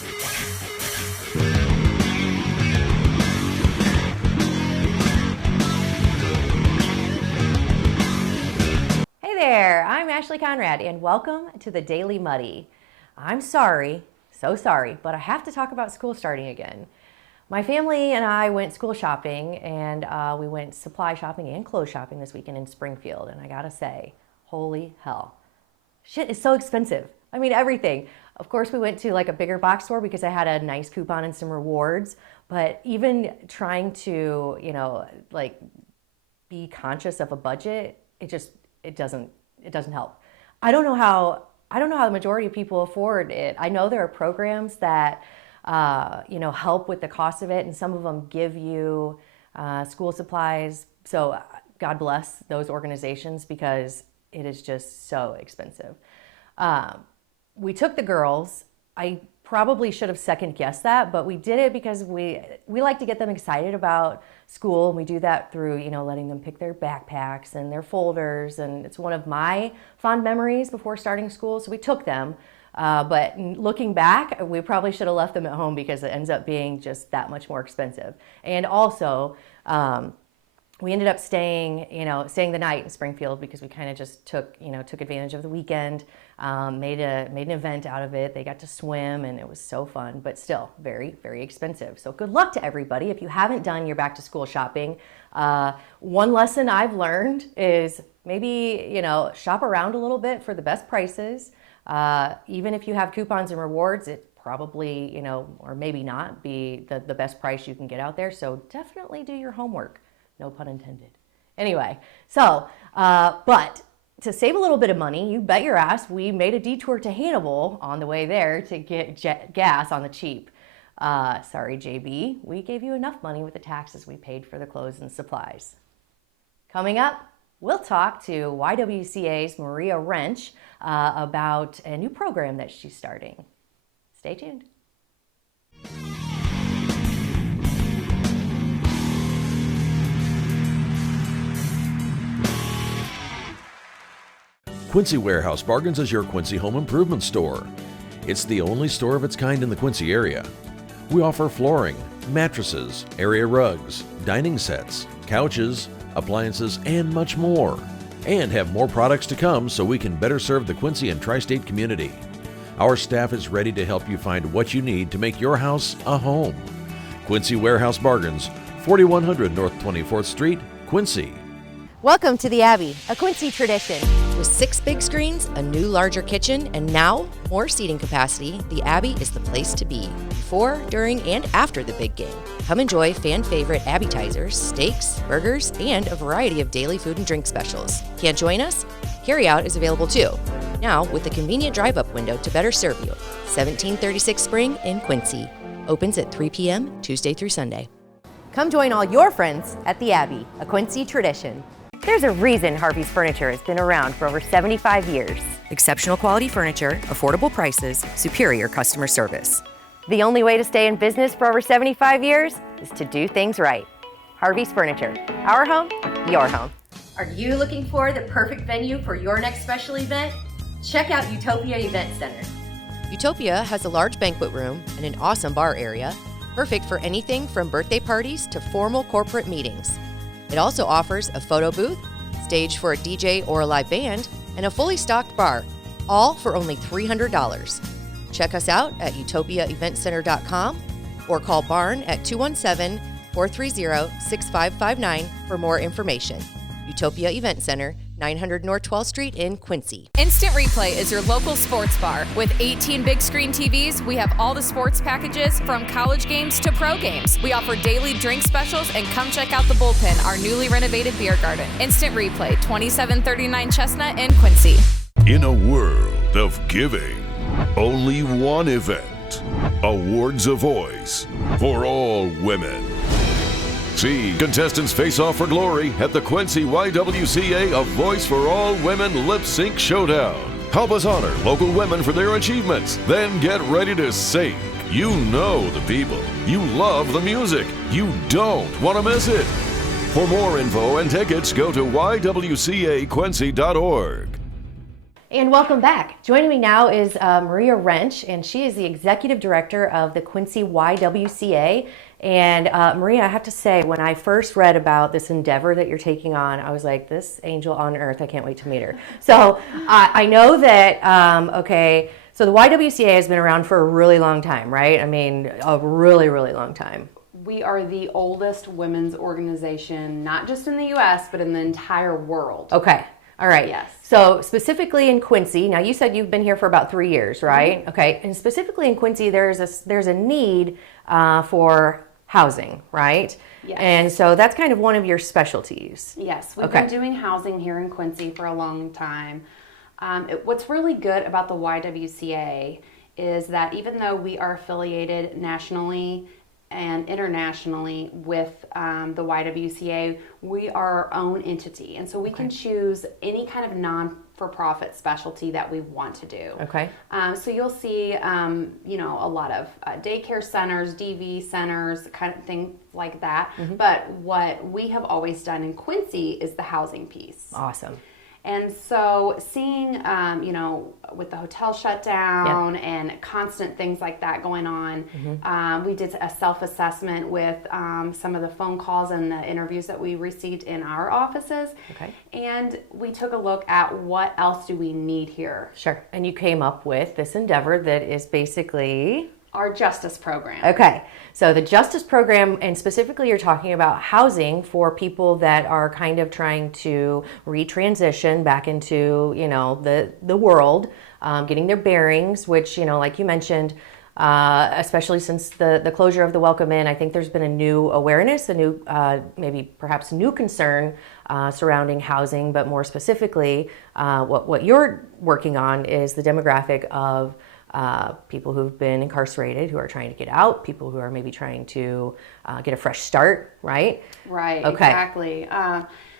Hey there, I'm Ashley Conrad, and welcome to the Daily Muddy. I'm sorry, so sorry, but I have to talk about school starting again. My family and I went school shopping, and we went supply shopping and clothes shopping this weekend in Springfield, and I gotta say, holy hell. Shit is so expensive. I mean, everything. Of course, we went to like a bigger box store because I had a nice coupon and some rewards, but even trying to, like be conscious of a budget, it doesn't help. I don't know how the majority of people afford it. I know there are programs that help with the cost of it, and some of them give you school supplies. So God bless those organizations because it is just so expensive. We took the girls. I probably should have second guessed that, but we did it because we like to get them excited about school, and we do that through, letting them pick their backpacks and their folders, and it's one of my fond memories before starting school, so we took them. But looking back, we probably should have left them at home because it ends up being just that much more expensive. And also, we ended up staying the night in Springfield because we kind of just took advantage of the weekend, made an event out of it. They got to swim, and it was so fun, but still very, very expensive. So good luck to everybody. If you haven't done your back to school shopping, one lesson I've learned is maybe, shop around a little bit for the best prices. Even if you have coupons and rewards, it probably, or maybe not be the best price you can get out there. So definitely do your homework. No pun intended. Anyway, so, but to save a little bit of money, you bet your ass, we made a detour to Hannibal on the way there to get gas on the cheap. Sorry, JB, we gave you enough money with the taxes we paid for the clothes and supplies. Coming up, we'll talk to YWCA's Maria Rench about a new program that she's starting. Stay tuned. Quincy Warehouse Bargains is your Quincy home improvement store. It's the only store of its kind in the Quincy area. We offer flooring, mattresses, area rugs, dining sets, couches, appliances, and much more. And have more products to come so we can better serve the Quincy and tri-state community. Our staff is ready to help you find what you need to make your house a home. Quincy Warehouse Bargains, 4100 North 24th Street, Quincy. Welcome to the Abbey, a Quincy tradition. With 6 big screens, a new larger kitchen, and now more seating capacity, the Abbey is the place to be before, during, and after the big game. Come enjoy fan favorite appetizers, steaks, burgers, and a variety of daily food and drink specials. Can't join us? Carryout is available too. Now with a convenient drive-up window to better serve you. 1736 Spring in Quincy. Opens at 3 p.m. Tuesday through Sunday. Come join all your friends at the Abbey, a Quincy tradition. There's a reason Harvey's Furniture has been around for over 75 years. Exceptional quality furniture, affordable prices, superior customer service. The only way to stay in business for over 75 years is to do things right. Harvey's Furniture, our home, your home. Are you looking for the perfect venue for your next special event? Check out Utopia Event Center. Utopia has a large banquet room and an awesome bar area, perfect for anything from birthday parties to formal corporate meetings. It also offers a photo booth, stage for a DJ or a live band, and a fully stocked bar, all for only $300. Check us out at utopiaeventcenter.com or call Barn at 217-430-6559 for more information. Utopia Event Center, 900 North 12th Street in Quincy. Instant Replay is your local sports bar. With 18 big screen TVs, we have all the sports packages from college games to pro games. We offer daily drink specials, and come check out the Bullpen, our newly renovated beer garden. Instant Replay, 2739 Chestnut in Quincy. In a world of giving, only one event awards a voice for all women. See contestants face off for glory at the Quincy YWCA A Voice for All Women Lip Sync Showdown. Help us honor local women for their achievements. Then get ready to sing. You know the people. You love the music. You don't want to miss it. For more info and tickets, go to ywcaquincy.org. And welcome back. Joining me now is Maria Rench, and she is the Executive Director of the Quincy YWCA. And Maria, I have to say, when I first read about this endeavor that you're taking on, I was like, this angel on earth, I can't wait to meet her. So I know that, so the YWCA has been around for a really long time, right? I mean, a really, really long time. We are the oldest women's organization, not just in the U.S., but in the entire world. Okay. All right. Yes. So specifically in Quincy, now you said you've been here for about 3 years, right? Mm-hmm. Okay. And specifically in Quincy, there's a need for housing, right? Yes. And so that's kind of one of your specialties. Yes, we've been doing housing here in Quincy for a long time. What's really good about the YWCA is that even though we are affiliated nationally and internationally with the YWCA, we are our own entity. And so we can choose any kind of non-for-profit specialty that we want to do. Okay. So you'll see, a lot of daycare centers, DV centers, kind of things like that. Mm-hmm. But what we have always done in Quincy is the housing piece. Awesome. And so seeing, with the hotel shutdown and constant things like that going on, we did a self-assessment with some of the phone calls and the interviews that we received in our offices. Okay. And we took a look at what else do we need here. Sure. And you came up with this endeavor that is basically... our justice program. Okay. So the justice program, and specifically you're talking about housing for people that are kind of trying to retransition back into, the world, getting their bearings, which, like you mentioned, especially since the closure of the Welcome Inn, I think there's been a new awareness, a new, maybe perhaps new concern surrounding housing, but more specifically, what you're working on is the demographic of people who've been incarcerated, who are trying to get out, people who are maybe trying to get a fresh start, right? Right, okay. Exactly.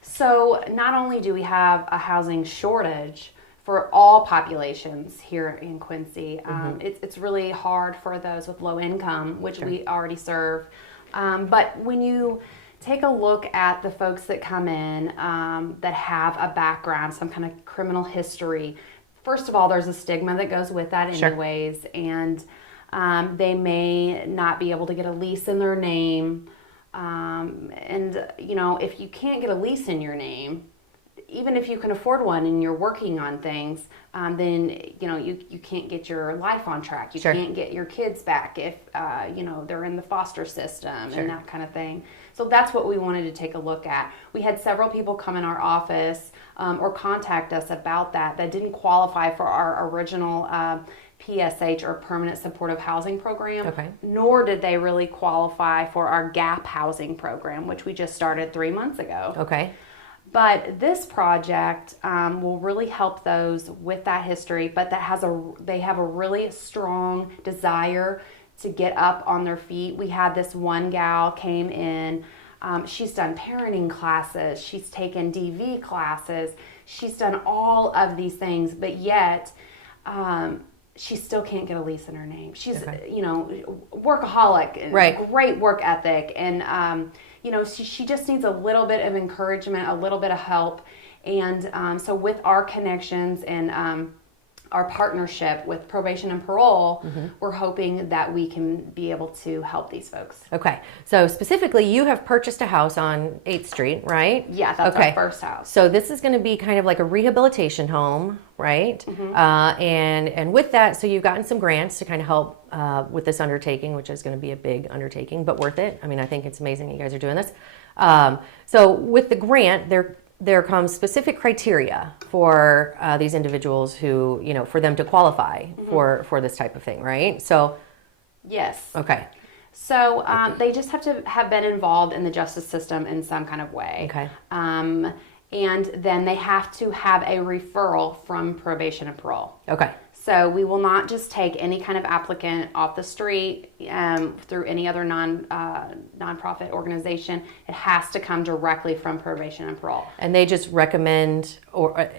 So not only do we have a housing shortage for all populations here in Quincy, it's really hard for those with low income, which we already serve. But when you take a look at the folks that come in that have a background, some kind of criminal history, first of all, there's a stigma that goes with that anyways, and they may not be able to get a lease in their name. If you can't get a lease in your name, even if you can afford one and you're working on things, then, you can't get your life on track. You can't get your kids back if, they're in the foster system and that kind of thing. So that's what we wanted to take a look at. We had several people come in our office or contact us about that didn't qualify for our original PSH or Permanent Supportive Housing Program, nor did they really qualify for our GAP housing program, which we just started 3 months ago. Okay. But this project will really help those with that history, but they have a really strong desire to get up on their feet. We had this one gal came in. She's done parenting classes. She's taken DV classes. She's done all of these things, but yet she still can't get a lease in her name. She's, workaholic, and great work ethic, and she just needs a little bit of encouragement, a little bit of help. And so with our connections and our partnership with probation and parole, we're hoping that we can be able to help these folks. Okay. So specifically, you have purchased a house on 8th Street, right? Yeah, that's our first house. So this is going to be kind of like a rehabilitation home, right? And with that, so you've gotten some grants to kind of help with this undertaking, which is going to be a big undertaking, but worth it. I mean, I think it's amazing that you guys are doing this. So with the grant, there comes specific criteria for these individuals who, for them to qualify for this type of thing, right? So, yes. Okay. So they just have to have been involved in the justice system in some kind of way. Okay. And then they have to have a referral from probation and parole. Okay. So we will not just take any kind of applicant off the street through any other nonprofit organization. It has to come directly from probation and parole. And they just recommend, or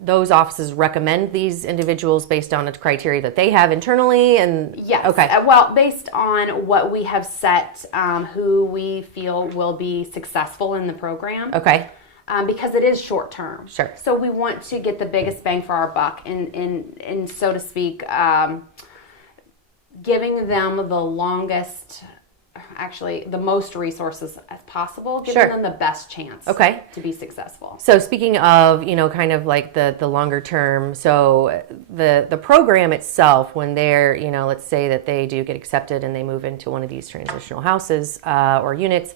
those offices recommend these individuals based on a criteria that they have internally? And yes. Okay. Well, based on what we have set, who we feel will be successful in the program. Okay. because it is short term. Sure. So we want to get the biggest bang for our buck, and so to speak, giving them the most resources as possible, giving Sure. them the best chance Okay. to be successful. So speaking of, kind of like the longer term, so the program itself, when they're, let's say that they do get accepted and they move into one of these transitional houses or units,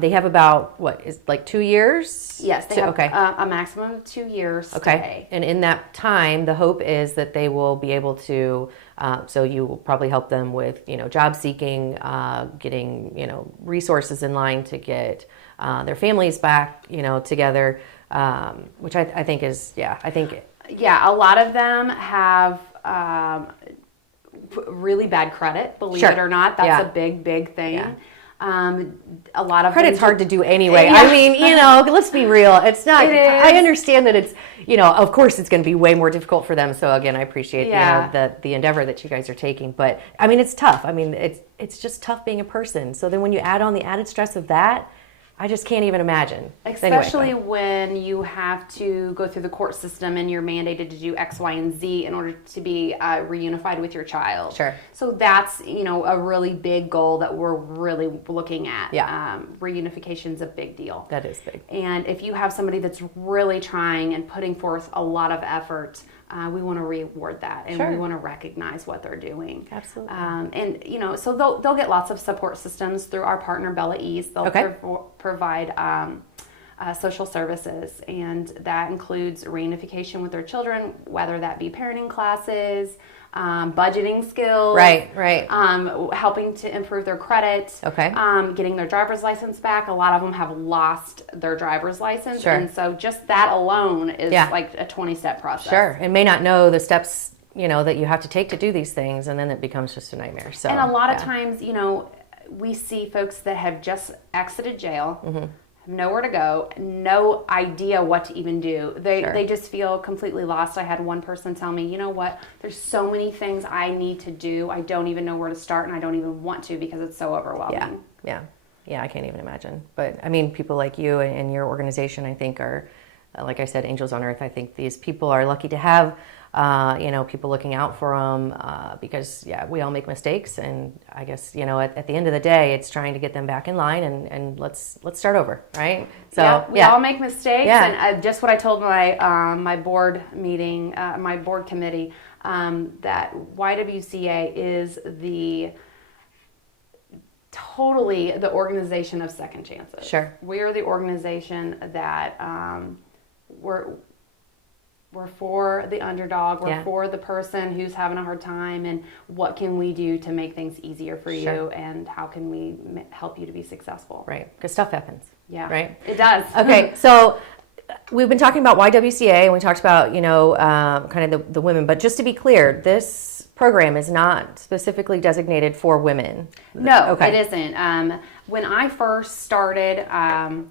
they have about, 2 years? Yes, they have okay. a maximum of 2 years Okay. stay. And in that time, the hope is that they will be able to, so you will probably help them with, job seeking, getting, resources in line to get their families back, together, which I think is, Yeah, a lot of them have really bad credit, believe Sure. it or not. That's Yeah. a big thing. Yeah. A lot of Credit's them hard to do anyway. Yeah. I mean, let's be real. It's not, It is. I understand that it's, of course it's going to be way more difficult for them. So again, I appreciate, Yeah. the endeavor that you guys are taking. But I mean, it's tough. I mean, it's just tough being a person. So then when you add on the added stress of that, I just can't even imagine. Especially Anyway, when you have to go through the court system and you're mandated to do X, Y, and Z in order to be reunified with your child. Sure. So that's, a really big goal that we're really looking at. Yeah. Reunification's a big deal. that is big. And if you have somebody that's really trying and putting forth a lot of effort, we want to reward that, and Sure. we want to recognize what they're doing. Absolutely. And so they'll get lots of support systems through our partner Bella East. They'll Okay. provide social services, and that includes reunification with their children, whether that be parenting classes, budgeting skills, Right. helping to improve their credit, Okay. Getting their driver's license back. A lot of them have lost their driver's license, Sure. and so just that alone is Yeah. like a 20-step process. Sure. And may not know the steps, that you have to take to do these things. And then it becomes just a nightmare. So, And a lot of yeah. times, we see folks that have just exited jail, Mm-hmm. have nowhere to go, no idea what to even do. Sure. They just feel completely lost. I had one person tell me, you know what, there's so many things I need to do. I don't even know where to start, and I don't even want to because it's so overwhelming. Yeah, I can't even imagine. But I mean, people like you and your organization, I think, are, like I said, angels on earth. I think these people are lucky to have, people looking out for them because, we all make mistakes. And I guess, at the end of the day, it's trying to get them back in line and let's start over, right? So We all make mistakes. Yeah. And just what I told my my board meeting, my board committee, that YWCA is totally the organization of second chances. Sure. We are the organization that we're for the underdog. We're Yeah. for the person who's having a hard time, and what can we do to make things easier for Sure. you, and how can we help you to be successful? Right, because stuff happens. Yeah. Right? It does. Okay, so we've been talking about YWCA, and we talked about, kind of the women. But just to be clear, this program is not specifically designated for women. No, Okay. it isn't. When I first started,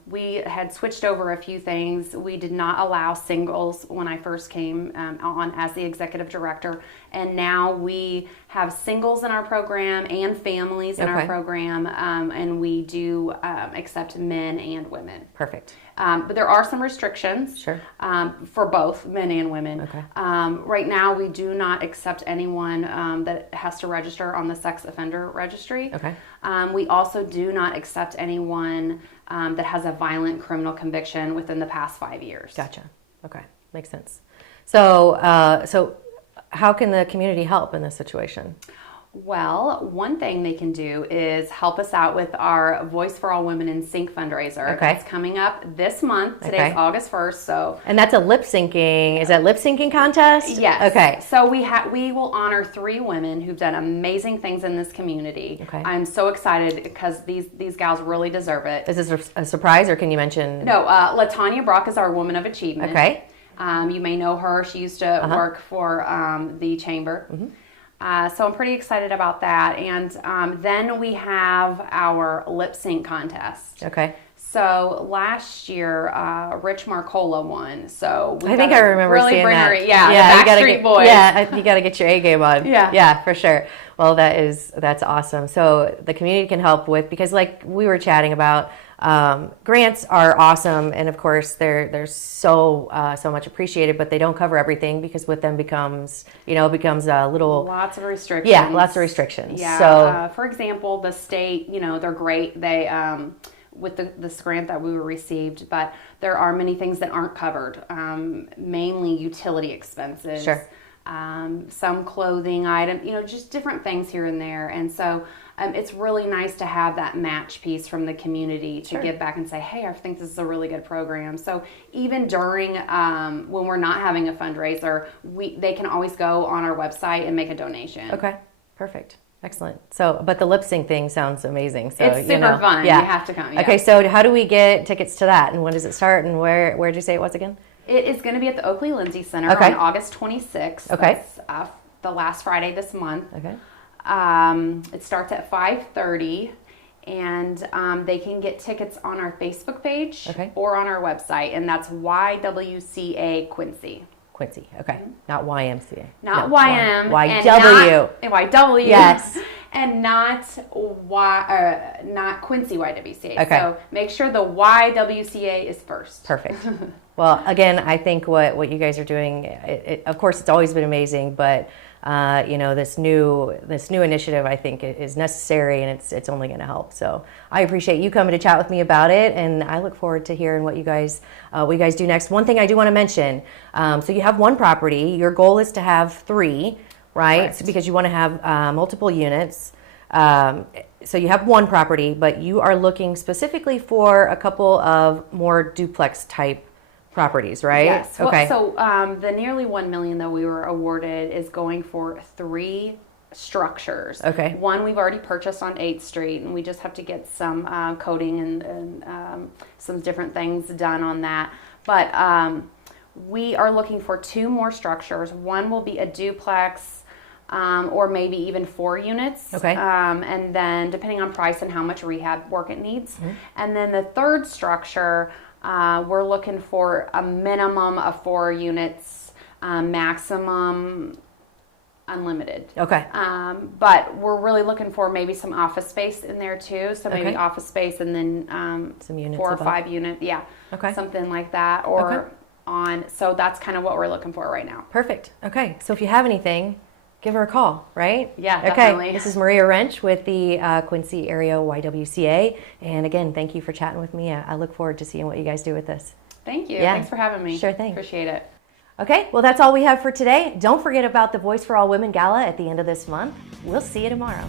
we had switched over a few things. We did not allow singles when I first came on as the executive director. And now we have singles in our program and families in our Okay. program. And we do accept men and women. Perfect. But there are some restrictions Sure. for both men and women. Okay. Right now, we do not accept anyone that has to register on the sex offender registry. Okay. We also do not accept anyone that has a violent criminal conviction within the past 5 years. Gotcha. Okay, makes sense. So how can the community help in this situation? Well, one thing they can do is help us out with our Voice for All Women in Sync fundraiser. Okay. It's coming up this month. Today's Okay. August 1st, so And that's a lip syncing. Is that lip syncing contest? yes. Okay. So we will honor 3 women who've done amazing things in this community. Okay. I'm so excited because these gals really deserve it. Is this a surprise, or can you mention? No, LaTanya Brock is our Woman of Achievement. Okay. You may know her. She used to work for the chamber. So I'm pretty excited about that. And then we have our lip sync contest. Okay. So last year, Rich Marcola won. So I think I remember really seeing bring that. Her, the Backstreet Boys. Yeah, you got to get your A game on. Yeah, for sure. Well, that's awesome. So the community can help with, because like we were chatting about, grants are awesome, and of course they're so much appreciated, but they don't cover everything, because with them becomes a little lots of restrictions. Yeah, lots of restrictions. Yeah. So for example, the state, they're great. They with this grant that we received, but there are many things that aren't covered. Mainly utility expenses. Sure. Some clothing item, just different things here and there. And so it's really nice to have that match piece from the community to give back and say, hey, I think this is a really good program. So even during, when we're not having a fundraiser, they can always go on our website and make a donation. Okay, perfect. Excellent. So, but the lip sync thing sounds amazing. So it's super fun. Yeah. You have to come. Yeah. Okay, so how do we get tickets to that, and when does it start, and where did you say it was again? It is going to be at the Oakley Lindsay Center on August 26th. Okay. That's the last Friday this month. Okay. It starts at 5:30, and they can get tickets on our Facebook page or on our website, and that's YWCA Quincy. Quincy, okay. Not YMCA. Not YM. YW. And YW. Yes. And not Quincy YWCA. Okay. So make sure the YWCA is first. Perfect. Well, again, I think what you guys are doing, of course, it's always been amazing, but this new initiative, I think, is necessary, and it's only going to help. So I appreciate you coming to chat with me about it, and I look forward to hearing what you guys do next. One thing I do want to mention, so you have one property. Your goal is to have 3, right? Correct. Because you want to have multiple units. So you have one property, but you are looking specifically for a couple of more duplex type properties, right? Yes. Okay. Well, so the nearly $1 million that we were awarded is going for 3 structures. Okay. One we've already purchased on 8th Street, and we just have to get some coating and some different things done on that. But we are looking for 2 more structures. One will be a duplex, or maybe even 4 units. Okay. And then depending on price and how much rehab work it needs. Mm-hmm. And then the third structure, we're looking for a minimum of 4 units, maximum unlimited. Okay. But we're really looking for maybe some office space in there too. So maybe office space and then some units 4 or above. 5 units. Yeah. Okay. Something like that. Or so that's kind of what we're looking for right now. Perfect. Okay. So if you have anything, give her a call, right? Yeah, definitely. Okay. This is Maria Rench with the Quincy Area YWCA. And again, thank you for chatting with me. I look forward to seeing what you guys do with this. Thank you. Yeah. Thanks for having me. Sure thing. Appreciate it. Okay. Well, that's all we have for today. Don't forget about the Voice for All Women Gala at the end of this month. We'll see you tomorrow.